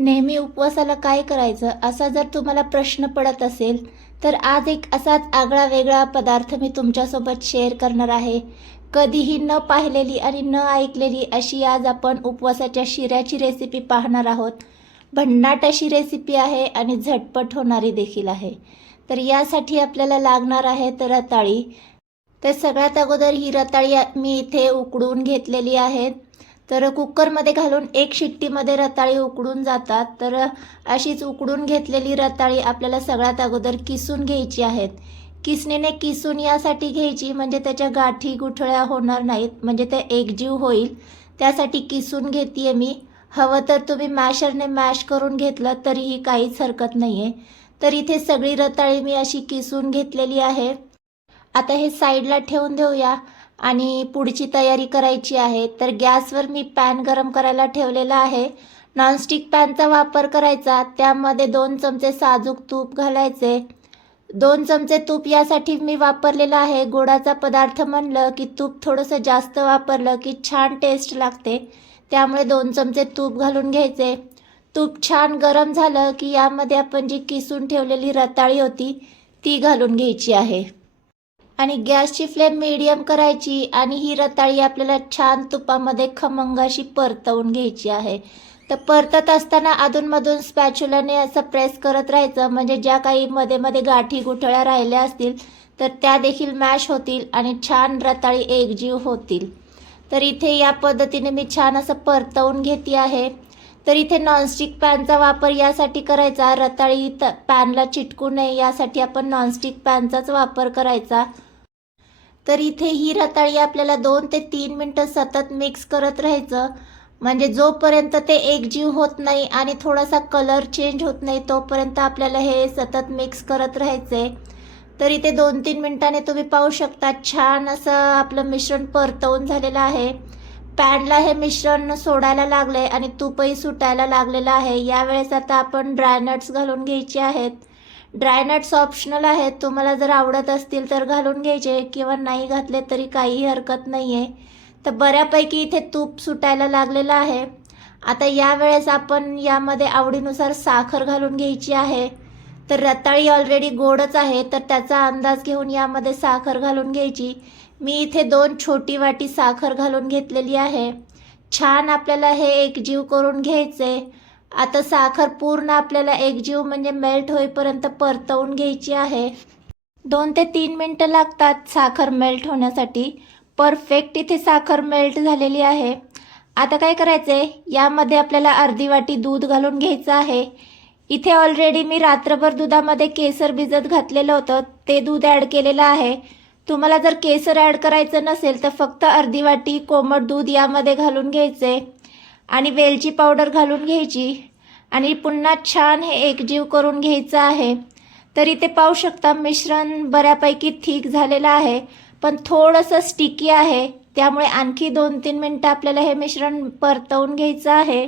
नेहमी उपवासाला काय करायचं? असा जर तुम्हाला प्रश्न पडत असेल तर आज एक असाच आगळा वेगळा पदार्थ मी तुमच्यासोबत शेअर करणार आहे. कधीही न पाहिलेली आणि न ऐकलेली अशी आज आपण उपवासाच्या शिऱ्याची रेसिपी पाहणार आहोत. भन्नाट अशी रेसिपी आहे आणि झटपट होणारी देखील आहे. तर यासाठी आपल्याला लागणार आहे तर रताळी. तर सगळ्यात अगोदर ही रताळी मी इथे उकडून घेतलेली आहेत तर कुकरमध्ये घालून एक शिट्टीमध्ये रताळी उकडून जातात. तर अशीच उकडून घेतलेली रताळी आपल्याला सगळ्यात अगोदर किसून घ्यायची आहेत. किसणीने किसून यासाठी घ्यायची म्हणजे त्याच्या गाठी गुठळ्या होणार नाहीत म्हणजे ते एकजीव होईल. त्यासाठी किसून घेते मी. हवं तर तुम्ही मॅशरने मॅश करून घेतलं तरीही काहीच हरकत नाही आहे तर इथे सगळी रताळी मी अशी किसून घेतलेली आहे. आता हे साईडला ठेवून देऊया. आणि पुढची तयारी करायची आहे तर गॅसवर मी पॅन गरम करायला ठेवलेला आहे. नॉनस्टिक पॅनचा वापर करायचा त्यामध्ये दोन चमचे साजूक तूप घालायचे. दोन चमचे तूप यासाठी मी वापरलेलं आहे. गोडाचा पदार्थ म्हणलं की तूप थोडंसं जास्त वापरलं की छान टेस्ट लागते. त्यामुळे दोन चमचे तूप घालून घ्यायचे. तूप छान गरम झालं की यामध्ये आपण जी किसून ठेवलेली रताळी होती ती घालून घ्यायची आहे. आणि गॅसची फ्लेम मिडियम करायची आणि ही रताळी आपल्याला छान तुपामध्ये खमंग अशी परतवून घ्यायची आहे. तर परतत असताना अधूनमधून स्पॅच्युलाने असं प्रेस करत राहायचं. म्हणजे ज्या काही मध्ये मध्ये गाठी गुठळ्या राहिल्या असतील तर त्या देखील मॅश होतील आणि छान रताळी एकजीव होतील. तर इथे या पद्धतीने मी छान असं परतवून घेते आहे. तर इथे नॉनस्टिक पॅनचा वापर यासाठी करायचा. रताळी त पॅनला चिटकू नये यासाठी आपण नॉनस्टिक पॅनचाच वापर करायचा. तर इथे ही रताळी आपल्याला दोन ते तीन मिनटं सतत मिक्स करत राहायचं. म्हणजे जोपर्यंत ते एकजीव होत नाही आणि थोडासा कलर चेंज होत नाही तोपर्यंत आपल्याला हे सतत मिक्स करत राहायचे तर इथे दोन तीन मिनटाने तुम्ही पाहू शकता छान असं आपलं मिश्रण परतवून झालेलं आहे. पॅनला हे मिश्रण सोडायला लागले आणि तूपही सुटायला लागलेलं आहे. यावेळेस आता आपण ड्रायनट्स घालून घ्यायचे आहेत. ड्रायनट्स ऑप्शनल आहेत. तुम्हाला जर आवडत असतील तर घालून घ्यायचे किंवा नाही घातले तरी काही हरकत नाही आहे तर बऱ्यापैकी इथे तूप सुटायला लागलेलं आहे. आता यावेळेस आपण यामध्ये आवडीनुसार साखर घालून घ्यायची आहे. तर रताळी ऑलरेडी गोडच आहे तर त्याचा अंदाज घेऊन यामध्ये साखर घालून घ्यायची. मी इथे दोन छोटी वाटी साखर घालून घेतलेली आहे. छान आपल्याला हे एकजीव करून घ्यायचे. आता साखर पूर्ण आपल्याला एकजीव म्हणजे मेल्ट होईपर्यंत परतवून घ्यायची आहे. दोन ते तीन मिनटं लागतात साखर मेल्ट होण्यासाठी. परफेक्ट इथे साखर मेल्ट झालेली आहे. आता काय करायचं आहे यामध्ये आपल्याला अर्धी वाटी दूध घालून घ्यायचं आहे. इथे ऑलरेडी मी रात्रभर दुधामध्ये केसर भिजत घातलेलं होतं. ते दूध ॲड केलेलं आहे. तुम्हाला जर केसर ॲड करायचं नसेल तर फक्त अर्धी वाटी कोमट दूध यामध्ये घालून घ्यायचे आणि वेलची पावडर घालून घ्यायची. आणि पुन्हा छान हे एकजीव करून घ्यायचं आहे. तरी ते पाहू शकता मिश्रण बऱ्यापैकी थिक झालेलं आहे पण थोडंसं स्टिकी आहे. त्यामुळे आणखी दोन तीन मिनटं आपल्याला हे मिश्रण परतवून घ्यायचं आहे.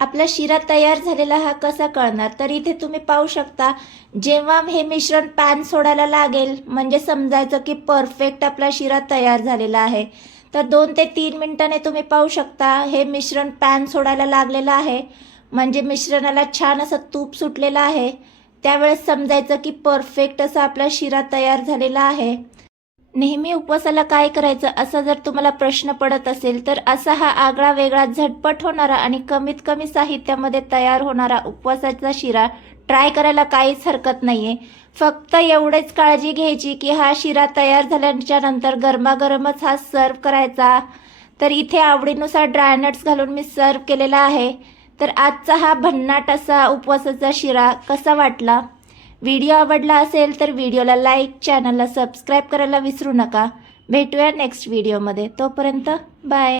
आपला शिरा तयार झालेला हा कसा कळणार? तर इथे तुम्ही पाहू शकता जेव्हा हे मिश्रण पॅन सोडायला लागेल म्हणजे समजायचं की परफेक्ट आपला शिरा तयार झालेला आहे. तर दोन ते तीन मिनटाने तुम्ही पाहू शकता हे मिश्रण पॅन सोडायला लागलेलं आहे. म्हणजे मिश्रणाला छान असं तूप सुटलेलं आहे. त्यावेळेस समजायचं की परफेक्ट असा आपला शिरा तयार झालेला आहे. नेहमी उपवासाला काय करायचं असा जर तुम्हाला प्रश्न पडत असेल तर असा हा आगळा वेगळा झटपट होणारा आणि कमीत कमी साहित्यामध्ये तयार होणारा उपवासाचा शिरा ट्राय करायला काहीच हरकत नाही आहे फक्त एवढेच काळजी घ्यायची की हा शिरा तयार झाल्याच्यानंतर गरमागरमच हा सर्व करायचा. तर इथे आवडीनुसार ड्रायनट्स घालून मी सर्व केलेला आहे. तर आजचा हा भन्नाट असा उपवासाचा शिरा कसा वाटला? व्हिडिओ आवडला असेल तर व्हिडिओला लाईक चॅनलला सबस्क्राईब करायला विसरू नका. भेटूया नेक्स्ट व्हिडिओमध्ये तोपर्यंत बाय